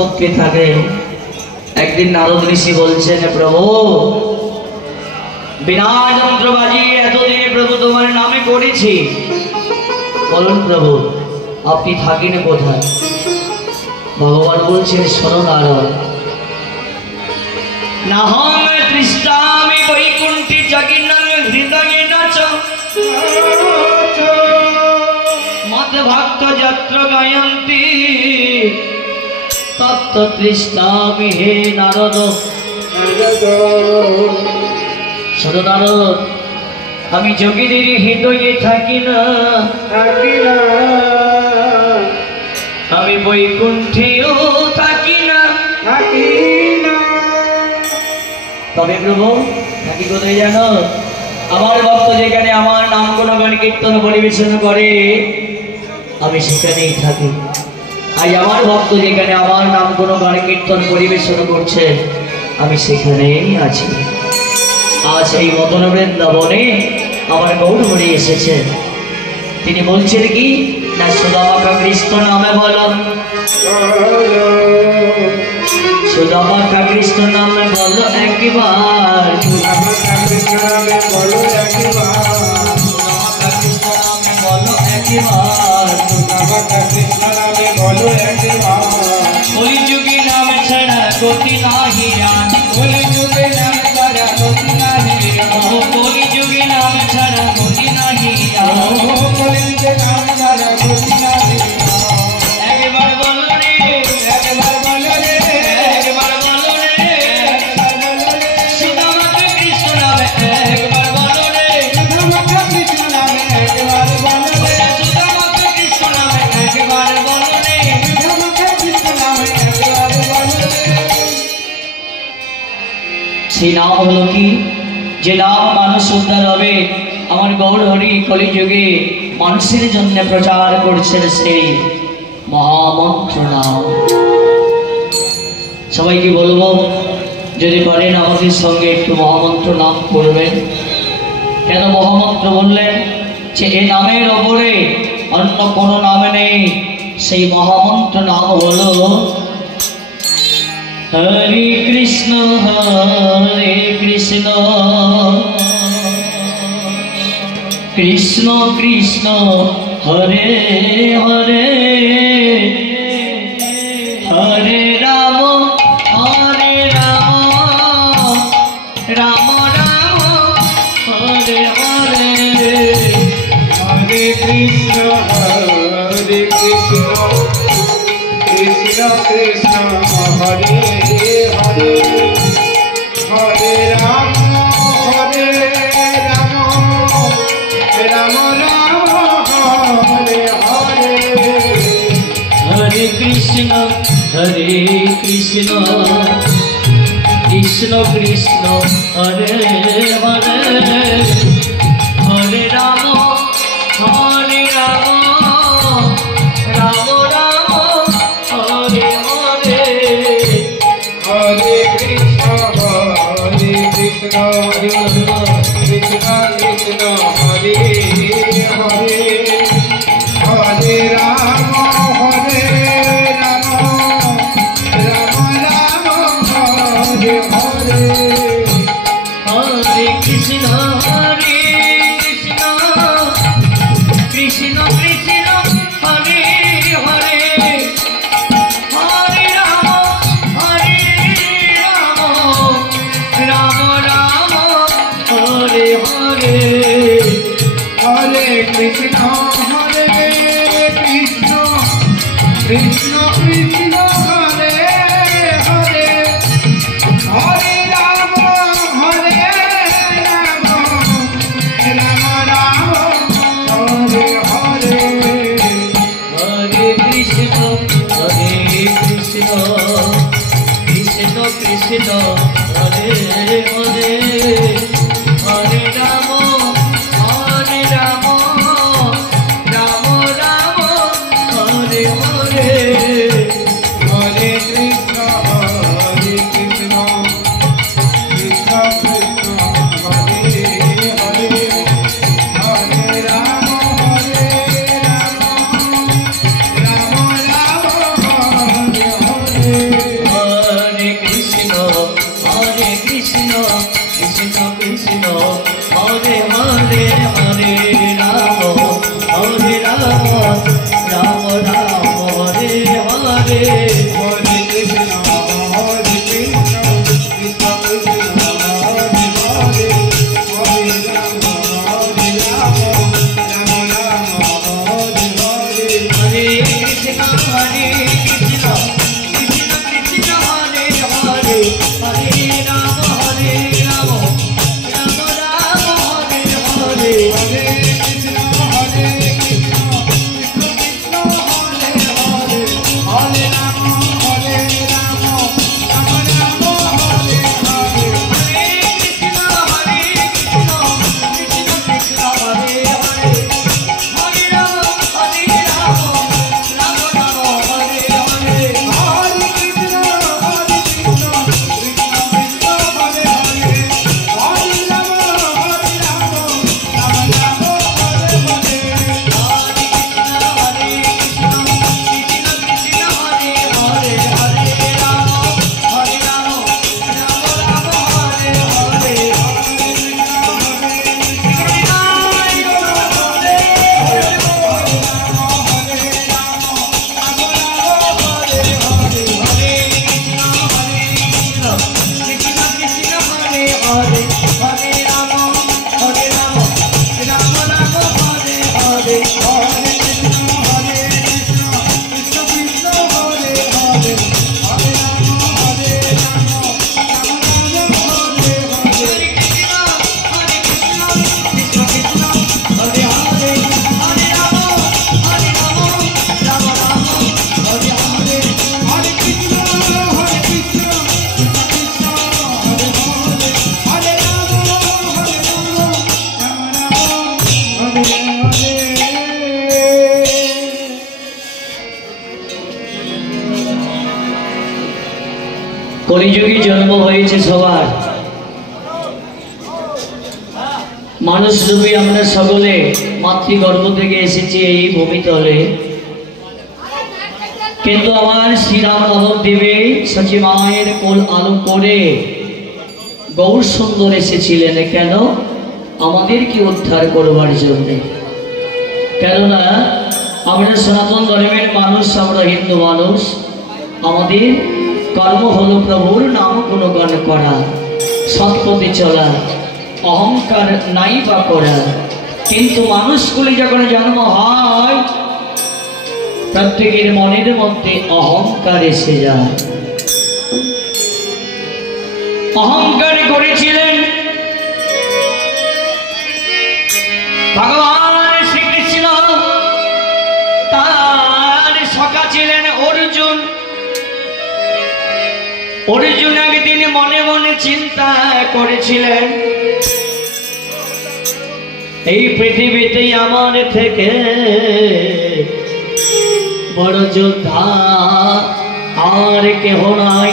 সম্পর্কে থাকে। একদিন নারদ ঋষি বলছেন, প্রভু বিনা যন্ত্র বাজিয়ে এতদিনে প্রভু তোমার নামে করেছি, বলুন প্রভু আপনি থাকেন কোথায়? ভগবান বলছেন, শোনো নারদ, নাহং তৃষ্ণামি বৈকুণ্ঠে জগিন্নাং হৃদয়ে নাচ মদ ভক্ত যত্র গায়ন্তি তত্ত্ব তৃষ্ণামি হে নারদ। শোনো নারদ, আমি যোগীদের হৃদয়ে থাকি না, আমি বৈকুণ্ঠেও থাকি না। তবে প্রভু থাকি কোথায় জানো? আমার ভক্ত যেখানে আমার নাম গুণগান কীর্তন পরিবেশন করে আমি সেখানেই থাকি। আজ আমার ভক্ত যেখানে আমার নাম গুণগান কীর্তন পরিবেশন করছে আমি সেখানেই আছি। আজ এই মদন বৃন্দাবনে আমার গৌরহরি এসেছে। তিনি বলছেন কি না, সুদামা কৃষ্ণ নামে বলো, সুদামা কৃষ্ণ নামে বলো একবার, সুদামা কৃষ্ণ নামে বলো একবার, সুদামা কৃষ্ণ নামে বলো একবার, সুদামা কৃষ্ণ নামে বলো একবার। কলিযুগে নাম ছাড়া গতি নাহি জান, কলিযুগে নাম ছাড়া গতি নাহি জান, কলিযুগে নাম ছাড়া গতি নাহি জান, কলিযুগে নাম ছাড়া গতি নাহি জান। একবার বলো রে, একবার বলো রে, একবার বলো রে, সুদামা কৃষ্ণ নামে একবার বলো রে, সুদামা কৃষ্ণ নামে একবার বলো রে, সুদামা কৃষ্ণ নামে একবার বলো রে, সুদামা কৃষ্ণ নামে একবার বলো রে। সেই নাম হলো কি, যে নাম মানুষ উদ্ধার হবে। আমার গৌরহরি কলিযুগে মানুষের জন্য প্রচার করছেন সেই মহামন্ত্র নাম। সবাইকে বলবো যদি পারেন আমাদের সঙ্গে একটু মহামন্ত্র নাম করবেন। কেন মহামন্ত্র বললেন? যে এই নামের ওপরে অন্য কোনো নাম নেই। সেই মহামন্ত্র নাম হলো হরে কৃষ্ণ কৃষ্ণ কৃষ্ণ হরে হরে, হরে রাম রাম রাম হরে হরে, হরে কৃষ্ণ কৃষ্ণ কৃষ্ণ হরে হরে, হরে রাম রাম রাম হরে হরে, হরে কৃষ্ণ কৃষ্ণ কৃষ্ণ হরে হরে, হরে রাম রাম রাম হরে হরে, হরে কৃষ্ণ কৃষ্ণ কৃষ্ণ হরে হরে, হরে রাম রাম রাম হরে হরে, হরে কৃষ্ণ কৃষ্ণ কৃষ্ণ হরে হরে, হরে রাম রাম রাম হরে হরে, হরে কৃষ্ণ কৃষ্ণ কৃষ্ণ হরে হরে, হরে রাম রাম রাম হরে হরে, হরে কৃষ্ণ কৃষ্ণ কৃষ্ণ হরে হরে, হরে রাম রাম রাম হরে হরে, হরে কৃষ্ণ কৃষ্ণ কৃষ্ণ হরে হরে, হরে রাম রাম রাম হরে হরে। হরে হরে কৃষ্ণ কৃষ্ণ কৃষ্ণ হরে হরে হরে রাম রাম রাম হরে হরে হরে কৃষ্ণ হরে কৃষ্ণ কৃষ্ণ কৃষ্ণ হরে হরে হরে রাম রাম রাম হরে হরে হরে কৃষ্ণ কৃষ্ণ কৃষ্ণ হরে হরে হরে রাম রাম রাম রাম হরে হরে হরে কৃষ্ণ কৃষ্ণ কৃষ্ণ হরে হরে হরে রাম রাম রাম হরে হরে হরে কৃষ্ণ কৃষ্ণ কৃষ্ণ হরে হরে হরে রাম রাম রাম হরে হরে কলিযুগে জন্ম হয়েছে সবার, মানুষ রূপী আমরা সকলে মাতৃগর্ভ থেকে এসেছি এই ভূমিতলে। কিন্তু আমার শ্রীরাম নবদ্বীপে সচি মায়ের কোল আলো করে গৌর সুন্দর এসেছিলেন কেন? আমাদেরকে উদ্ধার করবার জন্য। কেননা আমরা সনাতন ধর্মের মানুষ, আমরা হিন্দু মানুষ, আমাদের কর্ম হলো প্রভুর নাম গুণগান করা, সৎপথে চলা, অহংকার নাই বা করা। কিন্তু মানুষগুলি যখন জন্ম হয় প্রত্যেকের মনের মধ্যে অহংকার এসে যায়। অহংকার করেছিলেন ভগবান শ্রীকৃষ্ণ, তার সখা ছিলেন অর্জুন। অর্জুন একদিন মনে মনে চিন্তা করেছিলেন, এই পৃথিবীতে আমার থেকে বড় যোদ্ধা আর কেহ নাই।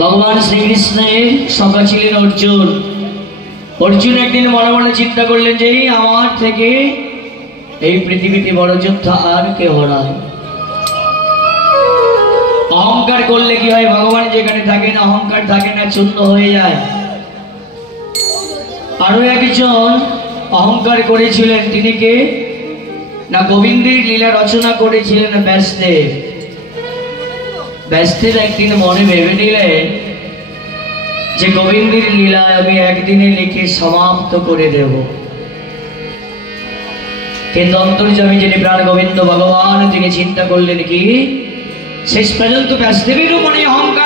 ভগবান শ্রীকৃষ্ণের সখা ছিলেন অর্জুন। অর্জুন একদিন মনে মনে চিন্তা করলেন যে আমার থেকে এই পৃথিবীতে বড় যোদ্ধা আর কেউ নাই। অহংকার করলে কি হয়? ভগবান যেখানে থাকেন অহংকার থাকে না, চূর্ণ হয়ে যায়। আরো একজন অহংকার করেছিলেন, তিনি কে না? গোবিন্দের লীলা রচনা করেছিলেন ব্যাসদেব। ব্যাসদেব একদিন মনে ভেবে নিলেন যে গোবিন্দের লীলা আমি একদিনে লিখে সমাপ্ত করে দেব। কিন্তু অন্তর্যামী যিনি প্রাণ গোবিন্দ ভগবান, তিনি চিন্তা করলেন কি শেষ পর্যন্ত ব্যাসদেবেরও মনে অহংকার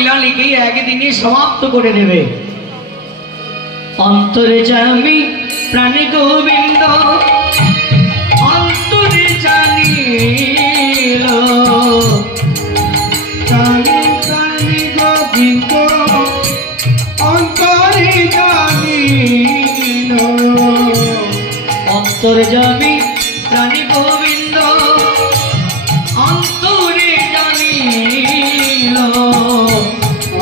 লীলা লিখে একদিনে সমাপ্ত করে দেবে। অন্তর্যামী প্রাণী গোবিন্দ অন্তরে জানিল, প্রাণী গোবিন্দ অন্তরে জানিল, অন্তর্যামী প্রাণী গোবিন্দ অন্তরে জানিল,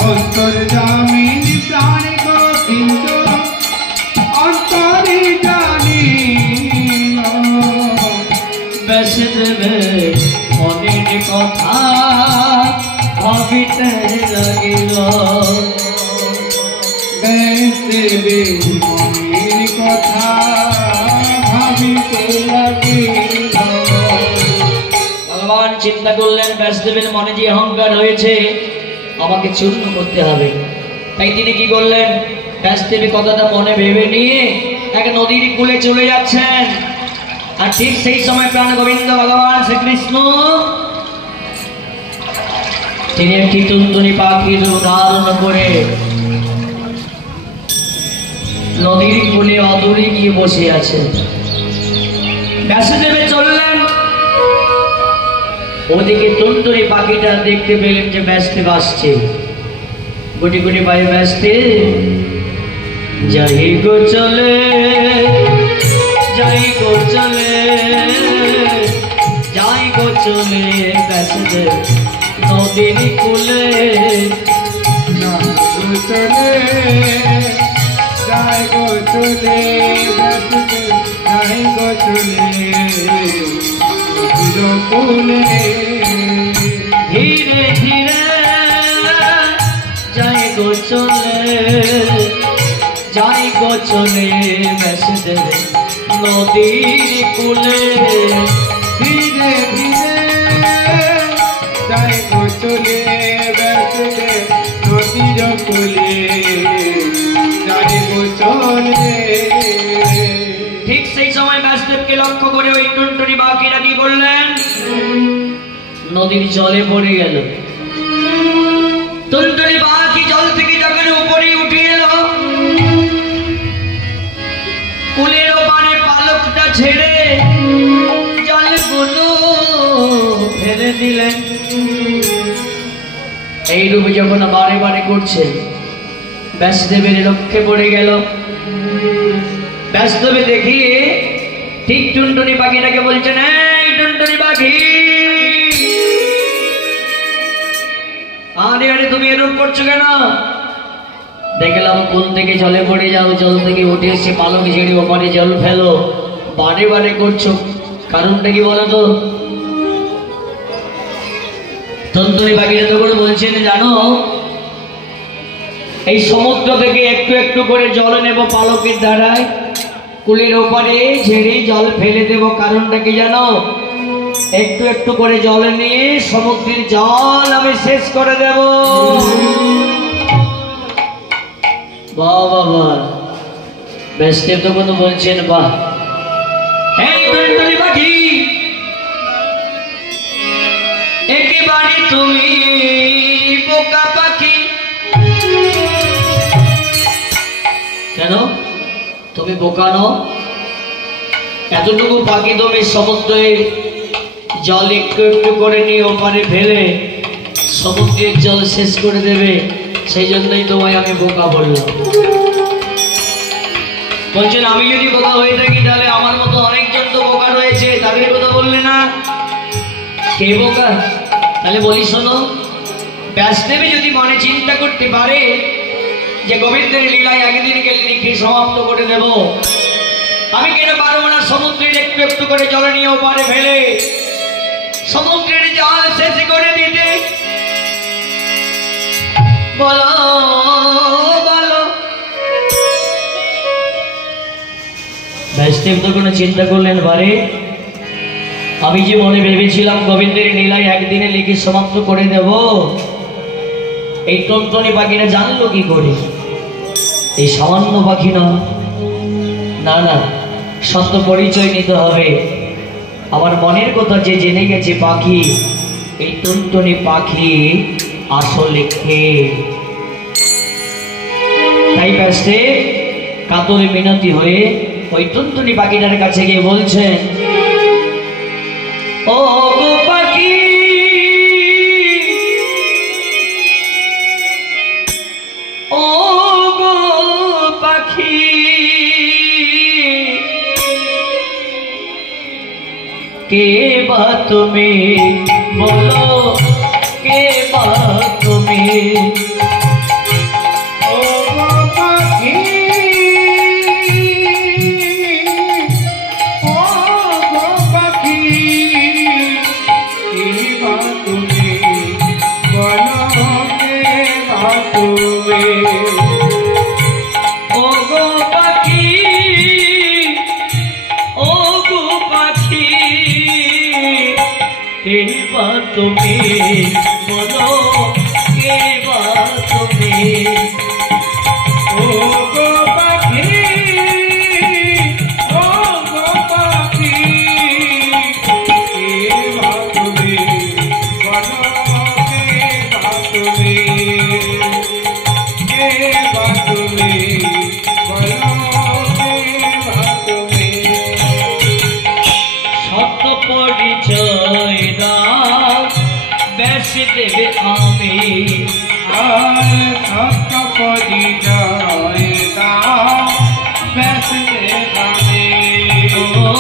অন্তর্যামিনী প্রাণী গোবিন্দ অন্তরে জানিল, ব্যাসদেবে মনের কথা ভাবিতে লাগিল, ব্যাসদেবে মনের কথা ভাবিতে লাগিল। ভগবান চিন্তা করলেন ব্যাসদেবের মনে যে অহংকার হয়েছে আমাকে চূর্ণ করতে হবে। তাই তিনি কি করলেন, ব্যাসদেবের কথাটা মনে ভেবে নিয়ে এক নদীর কূলে চলে যাচ্ছেন। আর ঠিক সেই সময় প্রাণ গোবিন্দ ভগবান শ্রীকৃষ্ণ তিনি একটি টুনটুনি পাখির ধারণ করে নদীর কূলে অদূরে গিয়ে বসে আছেন। ব্যাসদেবে চললেন, ওদিকে টুনটুনি পাখিটা দেখতে পেলেন যে ব্যাসদেব আসছে। গুটি গুটি পায়ে ব্যাসদেব যাই গো চলে, যাই গো চলে, যাই গো চলে ব্যাসদেব নদীর কূলে, চলে যাই গো চলে, যাই গো চলে কুলে, ধীরে ধীরে যাই গো চলে, যাই গো চলে ব্যাসদেব নদীর কূলে, ধীরে ধীরে যাই গো চলে ব্যাসদেব নদীর কুলে, যাই গো চলে। ঠিক সেই সময় ব্যাসদেবকে লক্ষ্য করে ওই টুনটুনি পাখিরা কি করলেন, নদীর জলে পড়ে গেল। টুনটুনি পাখি জল থেকে যখন উপরে উঠে এলো, কুলের ওপারে পালকটা ছেড়ে জলগুলো ফেলে দিলেন। এইরূপে যখন বারে বারে করছে ব্যাসদেবের লক্ষ্যে পড়ে গেল। ব্যাসদেবে দেখিয়ে ঠিক টুনটুনি পাখিটাকে বলছেন, এই টুনটুনি পাখি, আরে আরে তুমি এরকম করছো কেন? দেখলাম কোন থেকে জলে পড়ে যাও, জল থেকে উঠে এসে পালক ঝেড়ে ওপারে জল ফেলো, বারে বারে করছো, কারণটা কি বলো তো? টুনটুনি পাখিটা তখন বলছেন, জানো এই সমুদ্র থেকে একটু একটু করে জল নেব পালকের দ্বারায়, কুলের ওপারে ঝেড়ে জল ফেলে দেব, কারণটা কি জানো? একটু একটু করে জল নিয়ে সমুদ্রের জল আমি শেষ করে দেব। বাহ বাবা, ব্যাসদেব তখন বলছেন, বাহ, এই টুনটুনি পাখি, একেবারে তুমি বোকা পাখি। কেন তুমি বোকা নও? এতটুকু পাখি তুমি সমুদ্রের জল একটু একটু করে নিয়ে ওপারে ফেলে সমুদ্রের জল শেষ করে দেবে, সেই জন্যই তোমায় আমি বোকা বললাম। বলছেন, আমি যদি বোকা হয়ে থাকি তাহলে আমার মতো অনেকজন তো বোকা রয়েছে, তাদের কথা বললে না? কে বোকা? তাহলে বলি শোনো, ব্যাসদেবে যদি মনে চিন্তা করতে পারে যে গোবিন্দের লীলায় একদিনকে লিখে সমাপ্ত করে দেব, আমি কেন পারবো না সমুদ্রের একটু একটু করে জল নিয়ে ওপারে ফেলে সমুদ্রের জল শেষ করে দিতে? বলো বলো। ব্যাসদেব তো কোনো চিন্তা করলেন, বারে আমি যে মনে ভেবেছিলাম গোবিন্দের লীলায় একদিনে লিখে সমাপ্ত করে দেব, এই টুনটুনি পাখিটা জানলো কি করে? এই সামান্য পাখি না, না না, সত্য পরিচয় নিতে হবে। আমার মনের কথা যে জেনে গেছে পাখি, এই টুনটুনি পাখি আসলে কে। তাই ব্যস্তে কাতরে মিনতি হয়ে ওই টুনটুনি পাখিটার কাছে গিয়ে বলছেন, ও গো পাখি, ও গো পাখি, কে বা তুমি, বলো কে বা তুমি। ও গো পাখি, ও গো পাখি, কে বা তুমি, বলো কে বা তুমি। ও গো পাখি, ও গো পাখি, কে বা তুমি, বলো কে বা তুমি। ও গো পাখি, ও গো পাখি, কে বা তুমি, বলো কে বা তুমি। কে বা তুমি, বলো কে বা তুমি। সত্য পরিচয় দাও, ব্যাস দেবে আমি। আর সত্য পরিচয় দাও, ব্যাস দেবে। ও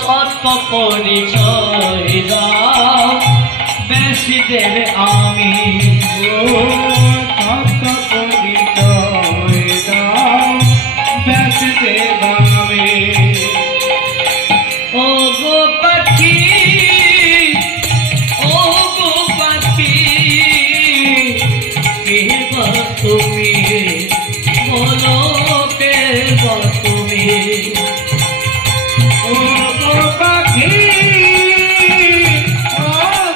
সত্য পরিচয় দাও, ব্যাস দেবে আমি। ও সত্য পরিচয় দাও, ব্যাস দেবে। ও গো পাখি, ও গো পাখি, কে বা তুমি, বলো কে বা তুমি। ও গো পাখি, ও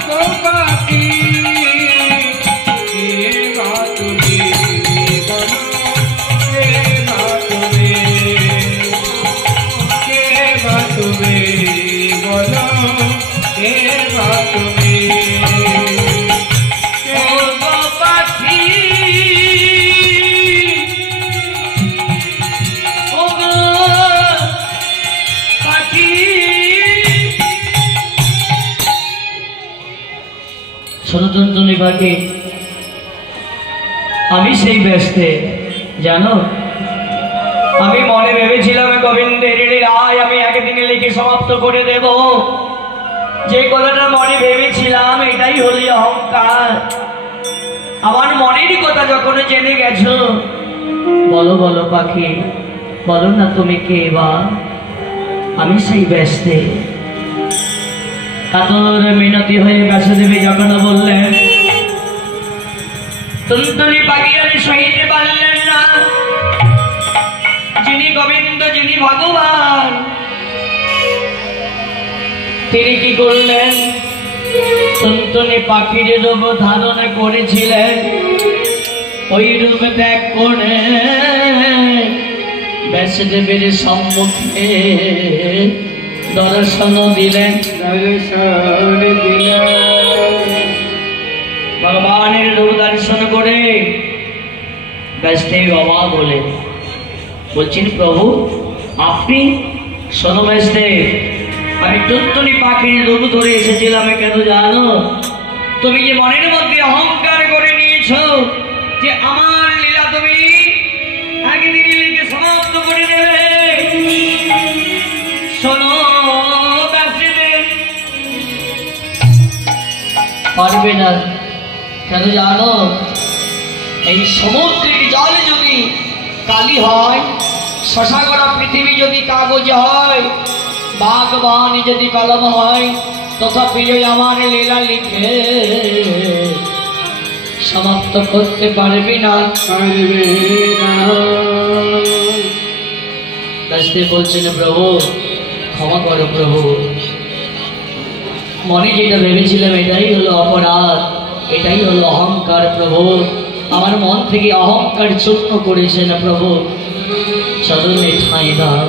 গো পাখি, কে বা তুমি, বলো কে বা তুমি। কে বা তুমি, বলো কে বা তুমি। ও গো পাখি, ও গো পাখি। শোনো টুনটুনি পাখি, আমি সেই ব্যস্তে, জানো আমি মনে ভেবেছিলাম গোবিন্দের লীলায় আমি একদিনে লিখে সমাপ্ত করে দেব। যে কথাটা মনে ভেবেছিলাম এটাই হলো অহংকার। আমার মনেরই কথা যখন জেনে গেছো, বলো বলো পাখি, বলো না তুমি কে বা। আমি সেই ব্যস্তে। কাতর মিনতি হয়ে ব্যাসদেবী যখন বললেন, টুনটুনি পাখি আর সইতে পারলেন না। যিনি গোবিন্দ, যিনি ভগবান, তিনি কি করলেন, টুনটুনি পাখির রূপ ধারণ করেছিলেন। ওই রূপ ত্যাগ করে ব্যাসদেবের সম্মুখে দর্শন দিলেন। দর্শন দিলেন। ভগবানের রূপ দর্শন করে ব্যাসদেব অবাক হলেন, বলছেন প্রভু আপনি। শোনো ব্যাসদেব, আমি টুনটুনি পাখির রূপ ধরে এসেছিলাম কেন জানো? তুমি যে মনের মধ্যে অহংকার করে নিয়েছো যে আমার লীলা তুমি একদিন লিখে সমাপ্ত করে দেবে। শোনো ব্যাসদেব, পারবে না। কেন জানো? এই সমুদ্রের জল যদি কালি হয়, শশাগড়া পৃথিবী যদি কাগজ হয়, বাগবানি যদি কলম হয়, তথাপি আমার লীলা লিখে সমাপ্ত করতে পারবি না। পারবে না। ব্যাসদেব বলছেন প্রভু ক্ষমা করো প্রভু, মনে যেটা ভেবেছিলাম এটাই হলো অপরাধ, এটাই হলো অহংকার প্রভু। আমার মন থেকে অহংকার চূর্ণ করেছেন প্রভু, চরণে ঠাঁই দাও।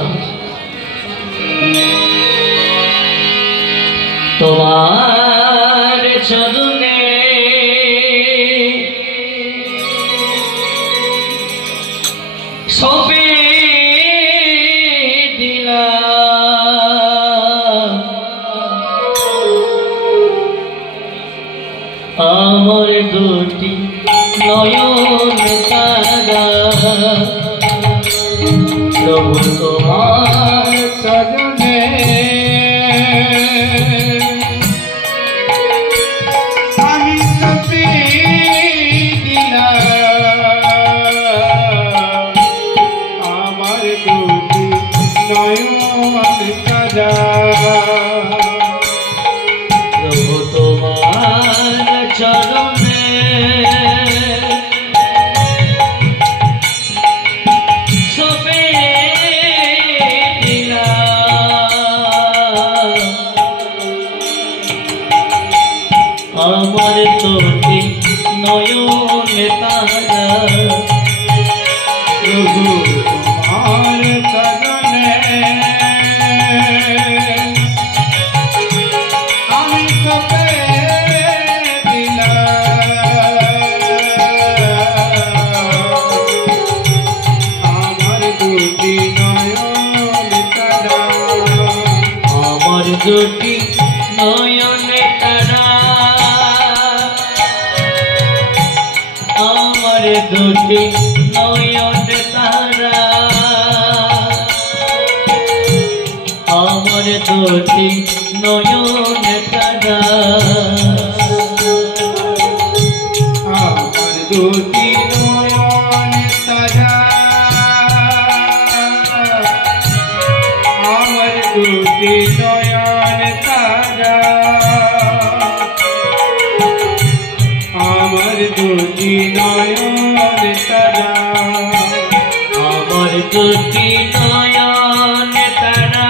তোমার চরণে সপে দিলাম আমার দুটি নয়ন তারা প্রভু তোমার চরণে আমি সপে দিলাম আমার দুটি নয়ন তারা প্রভু তোমার চরণে সপে দিলাম আমার দুটি নয়ন তারা প্রভু আমার চরণে আমি সপে দিলাম আমার দুটি নয়ন তারা আমার দুটি নয়নে তারা আমার দুটি নয়নে তারা আমার দুটি নয়নে তারা আমার দুটি নয়ন তারা আমার দুটি নয়ন তারা আমার দুটি নয়ন তারা আমার দুটি নয়নে তারা আমার দুটি নয়নে তারা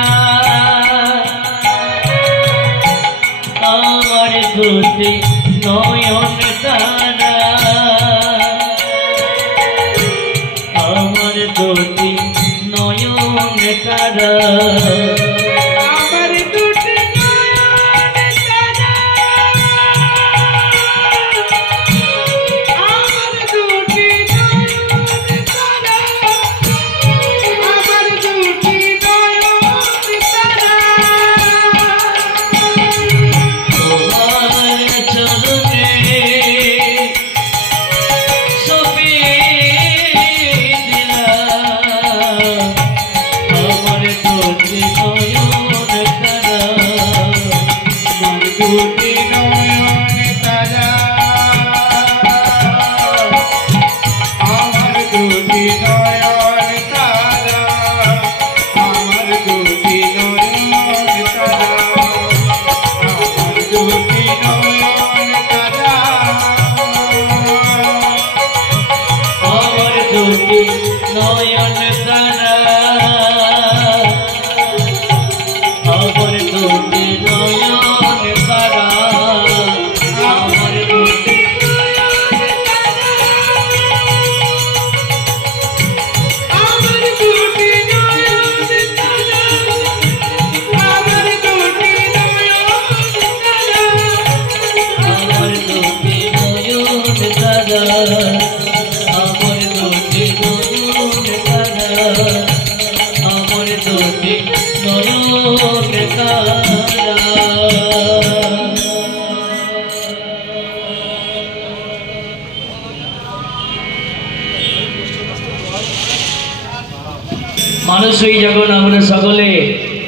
আমার দুটি নয়নে তারা আমার দুটি নয়ন তারা আমার দুটি নয়ন তারা আমার দুটি নয়ন তারা তোমার চরণে সপে দিলাম আমার দুটি নয়ন তারা আমার দুটি নয়ন তারা আমার দুটি নয়ন তারা আমার দুটি নয়ন তারা আমার দুটি নয়ন তারা আমার দুটি নয়ন তারা আমার দুটি নয়ন তারা আমার দুটি আমার দুটি নয়ন তারা আমার দুটি নয়ন তারা আমার দুটি নয়ন তারা আমার দুটি নয়ন তারা আমার দুটি নয়ন তারা মানুষই যখন আমরা সকলে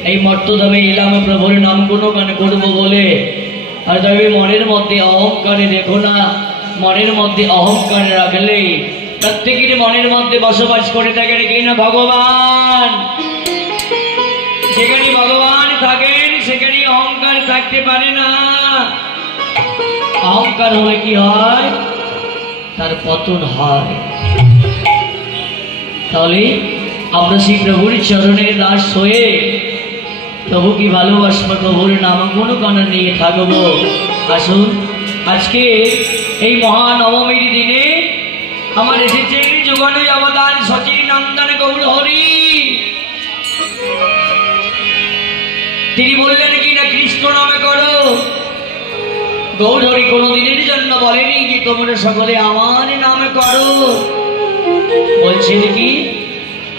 এই মর্তধামে এলাম প্রভুর নাম গুণগান করব বলে, আর তবে মনের মধ্যে অহংকারে দেখো না, মনের মধ্যে অহংকার রাখলে প্রত্যেকের মনের মধ্যে বসবাস করে থাকেন কি না ভগবান। যেখানে ভগবান থাকেন সেখানে অহংকার থাকতে পারে না। অহংকার হলে কি হয়? তার পতন হয়। তাহলে আমরা সেই প্রভুর চরণের দাস হয়ে প্রভু কি ভালোবাসবো, প্রভুর নাম গুণগান নিয়ে থাকবো। আসুন আজকে এই মহানবমীর দিনে আমার এসেছেন যুগল অবদান সচির নন্দন গৌর হরি। তিনি বললেন কি না কৃষ্ণ নামে করো। গৌর হরি কোনোদিনের জন্য বলেনি যে তোমরা সকলে আমার নামে করো। বলছেন কি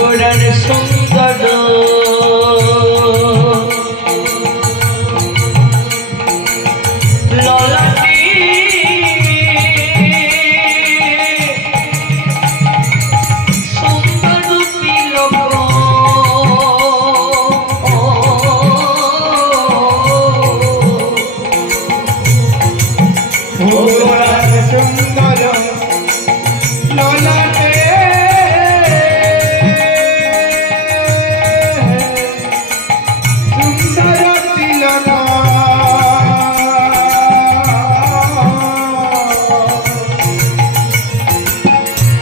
গোড়ার সুন্দর ললাটি সুন্দর তিলক গোড়ার সুন্দর ললাটে সুন্দর তিলক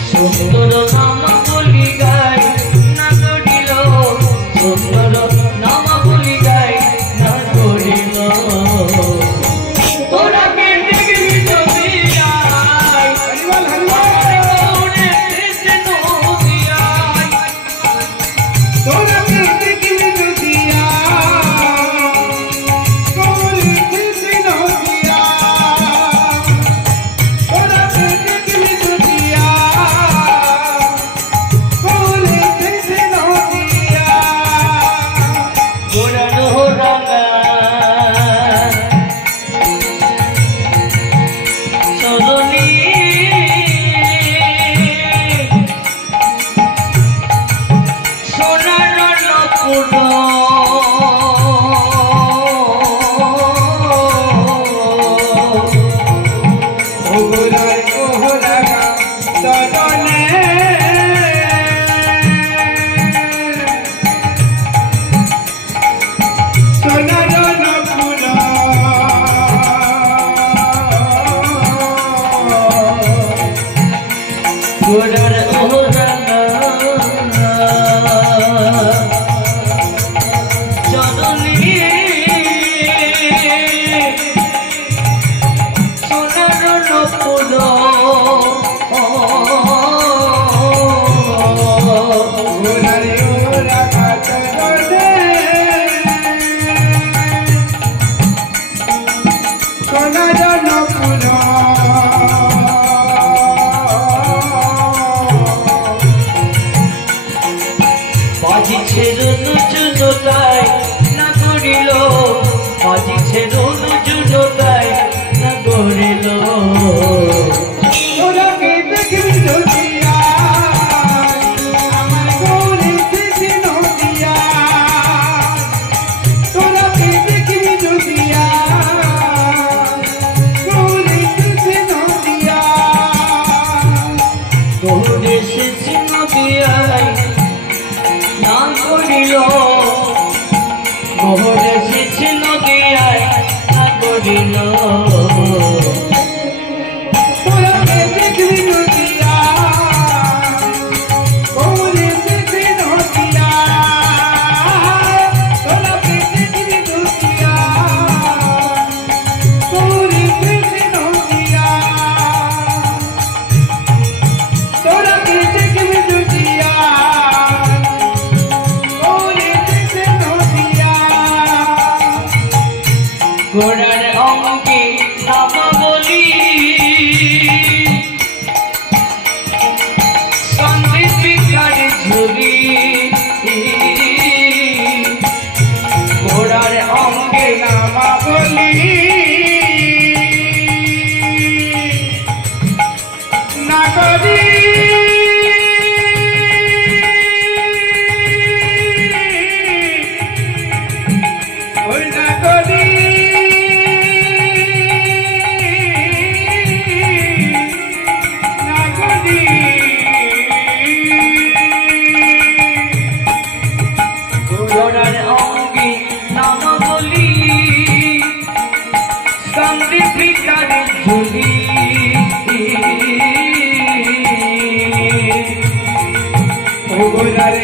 সুন্দর নাম বলি গাই না করিল সুন্দর নাম বলি গাই না করিল তোরা কে দেখবি যদি আই হরিবল হরিবল মনে কৃষ্ণ দিয়াই তোরা কে দেখবি যদি কমলে কৃষ্ণ দিয়া তোরা কে দেখবি যদি কমলে কৃষ্ণ দিয়া গোড়ানো রাঙা সজনী সোনার নপুর ওগোরার ওহরাগা সজনে সোনার নপুর গোড়ার ওহরাঙা জননী সোনার নপুর ওগোরার ওহরাগা সজনে সোনার নপুর বাজিছে রুজুটাই না করিল বাজিছে রুজুটাই না করিল তোরা কে দেখবি যদি আমার গৌরী কৃষ্ণ দিয়া তোরা কে দেখবি যদি গৌরী কৃষ্ণ দিয়া গৌরে সে চিহ্ন দিয়াই না করিল গৌরে সে চিহ্ন দিয়াই না করিল তোরা কে দেখবি যদি গৌরী কৃষ্ণ দিয়া তোরা কে দেখবি যদি গৌরী কৃষ্ণ দিয়া তোরা কে দেখবি যদি গৌরী কৃষ্ণ দিয়া গোড়ার অঙ্গে নাম বলি সন্দীপ বিকারে ঝুলি গোড়ার অঙ্গে নামা বলি না করি ওই না করি না করি গোড়ার অঙ্গে নাম বলি সন্দীপ বিকারে ঝুলি ওগোরারে